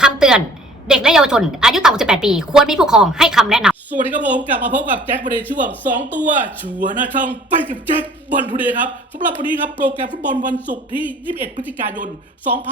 คำเตือน เด็กและเยาวชน อายุต่ำกว่า18 ปี ควรมีผู้ปกครองให้คำแนะนำสวัสดีครับผมกลับมาพบกับแจ็คประเดช่วง 2 ตัว ชัวร์หน้าช่องไปกับแจ็คบอลทูเดย์ครับสำหรับวันนี้ครับโปรแกรมฟุตบอลวันศุกร์ที่ 21 พฤศจิกายน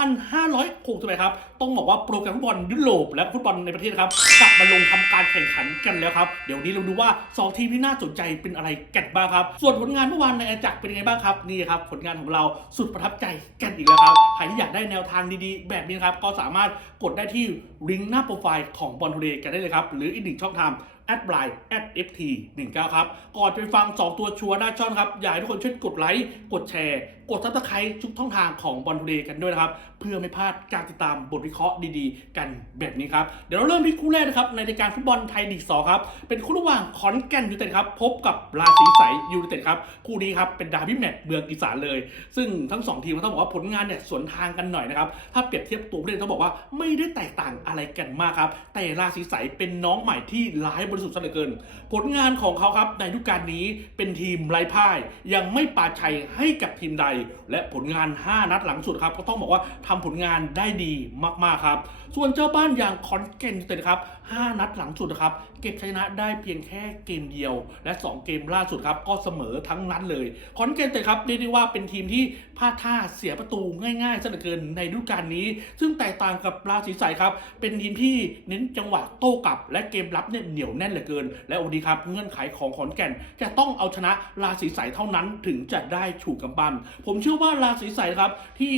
2568ครับต้องบอกว่าโปรแกรมฟุตบอลยุโรปและฟุตบอลในประเทศครับกลับมาลงทำการแข่งขันกันแล้วครับ เดี๋ยวนี้เราดูว่า 2 ทีมที่น่าสนใจเป็นอะไรกันบ้างครับ ส่วนผลงานเมื่อวานในอาจักรเป็นยังไงบ้างครับนี่ครับผลงานของเราสุดประทับใจกันอีกแล้วครับใครที่อยากได้แนวทางดีๆ แบบนี้ครับก็สามารถกดได้ที่ลิงก์หน้าโปรไฟล์ของบอลทูเดย์กันได้เลยครับ หรืออีกหนึ่งช่องทางแอดไลน์แอด ft 1 9ครับ ก่อนไปฟัง 2 ตัวชัวร์หน้าช่องครับ อยากให้ทุกคนช่วยกดไลค์ กดแชร์ กดซับสไครต์ทุกช่องทางของบอลทูเดย์กันด้วยนะครับ เพื่อไม่พลาดการติดตามบทวิเคราะห์ดีๆ กันแบบนี้ครับ เดี๋ยวเราเริ่มที่คู่แรกนะครับ ในรายการฟุตบอลไทยลีก2ครับ เป็นคู่ระหว่างขอนแก่นยูไนเต็ดครับ พบกับราศีใสยูไนเต็ดครับ คู่นี้ครับเป็นดาร์บี้แมตช์เมืองอีสานเลย ซึ่งทั้งสองทีมต้องบอกว่าผลงานเนี่ยสวนทางกันหน่อยนะครับ ถ้าเปรียบเทียบตัวผู้เล่นต้องบอกว่าไม่ได้แตกต่างอะไรกันมากครับ แต่ราศีใสเป็นน้องใหม่ที่ร้ายบริสุทธิ์ซะเหลือเกิน ผลงานของเขาครับในฤดูกาลนี้เป็นทีมไร้พ่าย ยังไม่ปาชัยให้กับทีมใด และผลงาน 5 นัดหลังสุดครับ ก็ต้องบอกว่าทำผลงานได้ดีมากๆครับ ส่วนเจ้าบ้านอย่างคอนแก่นเต็ดครับ 5 นัดหลังสุดครับ เก็บชนะได้เพียงแค่เกมเดียว และ 2 เกมล่าสุดครับก็เสมอทั้งนั้นเลยคอนแก่นยูไนเต็ดครับเรียกได้ว่าเป็นทีมที่พลาดท่าเสียประตูง่ายๆซะเหลือเกินในฤดูกาลนี้ ซึ่งแตกต่างกับราศีใสครับเป็นทีมที่เน้นจังหวะโต้กลับ และเกมรับเนี่ยเหนียวแน่นเหลือเกิน และวันนี้ครับเงื่อนไขของขอนแก่นจะต้องเอาชนะราศีใสเท่านั้นถึงจะได้ฉูกกำปั้นผมเชื่อว่าราศีใสครับที่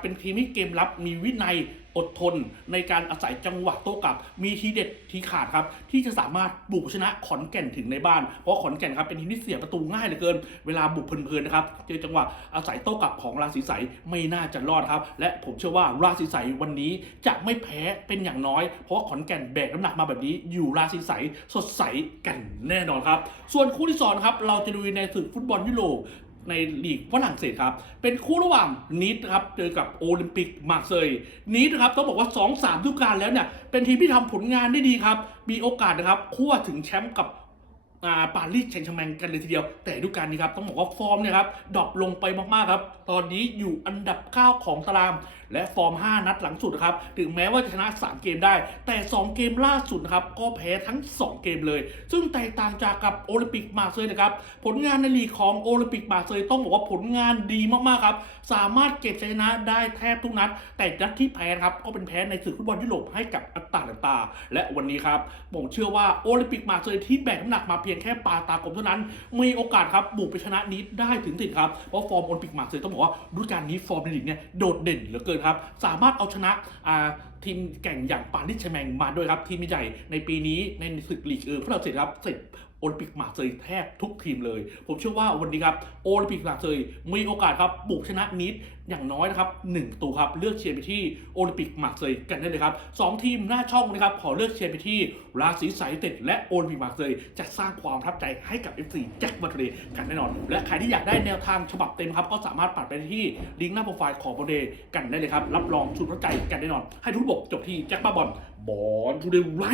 เป็นทีมที่เกมรับมีวินัย อดทนในการอาศัยจังหวะโต้กลับ มีทีเด็ดทีขาดครับที่จะสามารถบุกชนะขอนแก่นถึงในบ้าน เพราะขอนแก่นครับเป็นทีมที่เสียประตูง่ายเหลือเกิน เวลาบุกเพลินๆนะครับเจอจังหวะอาศัยโต้กลับของราศีใสไม่น่าจะรอดครับ และผมเชื่อว่าราศีใสวันนี้จะไม่แพ้เป็นอย่างน้อย เพราะว่าขอนแก่นแบกน้ำหนักมาแบบนี้อยู่ราศีใสสดใสกันแน่นอนครับ ส่วนคู่ที่สองครับเราจะดูในศึกฟุตบอลยุโรป ในลีกฝรั่งเศสครับ เป็นคู่ระหว่างนิดครับเจอกับโอลิมปิกมาเซยนิดนะครับต้องบอกว่า 2 3ฤดูกาลแล้วเนี่ยเป็นทีมที่ทำผลงานได้ดีครับ มีโอกาสนะครับคั่วถึงแชมป์กับ ปารีสแชงต์แชร์แมงกันเลยทีเดียว แต่ดูกาลนี้ครับต้องบอกว่าฟอร์มเนี่ยครับดรอปลงไปมากๆครับ ตอนนี้อยู่อันดับ 9 ของตาราง และฟอร์ม 5 นัดหลังสุดนะครับถึงแม้ว่าจะชนะ 3 เกมได้ แต่ 2 เกมล่าสุดนะครับก็แพ้ทั้ง 2 เกมเลย ซึ่งแตกต่างจากกับโอลิมปิกมาเซยนะครับผลงานในลีกของโอลิมปิกมาเซยต้องบอกว่าผลงานดีมากๆครับสามารถเก็บชนะได้แทบทุกนัด แต่นัดที่แพ้ครับก็เป็นแพ้ในศึกฟุตบอลยุโรปให้กับอัตตาลันตา และวันนี้ครับผมเชื่อว่าโอลิมปิกมาเซยที่แบกน้ำหนักมาเพียงแค่ปาตากลมเท่านั้น มีโอกาสครับบุกไปชนะนิดได้ถึงติดครับ เพราะฟอร์มโอลิมปิกมาเซยต้องบอกว่าฤดูกาลนี้ฟอร์มในลีกเนี่ยโดดเด่นเหลือเกินครับ สามารถเอาชนะอ่าทีมแก่งอย่างปารีสแชแมงมาด้วยครับ ทีมใหญ่ในปีนี้ในศึกลีกเออฝรั่งเศสครับเสร็จ โอลิมปิกมาเซยแทบทุกทีมเลย ผมเชื่อว่าวันนี้ครับโอลิมปิกมาเซยมีโอกาสครับบุกชนะนิดอย่างน้อยนะครับหนึ่งตัวครับเลือกเชียร์ไปที่โอลิมปิกมาเซยกันได้เลยครับสองทีมหน้าช่องนะครับขอเลือกเชียร์ไปที่ราศีสายเต็ดและโอลิมปิกมาเซยจะสร้างความทับใจให้กับ FC แจ็คมาทเดกันแน่นอน และใครที่อยากได้แนวทางฉบับเต็มครับก็สามารถปัดไปที่ลิงก์หน้าโปรไฟล์ของบอลเดกันได้เลยครับรับรองสุดประใจกันแน่นอน ให้ทุกบบจบที่แจ็คบ้าบอลบอลทูเดย์ไร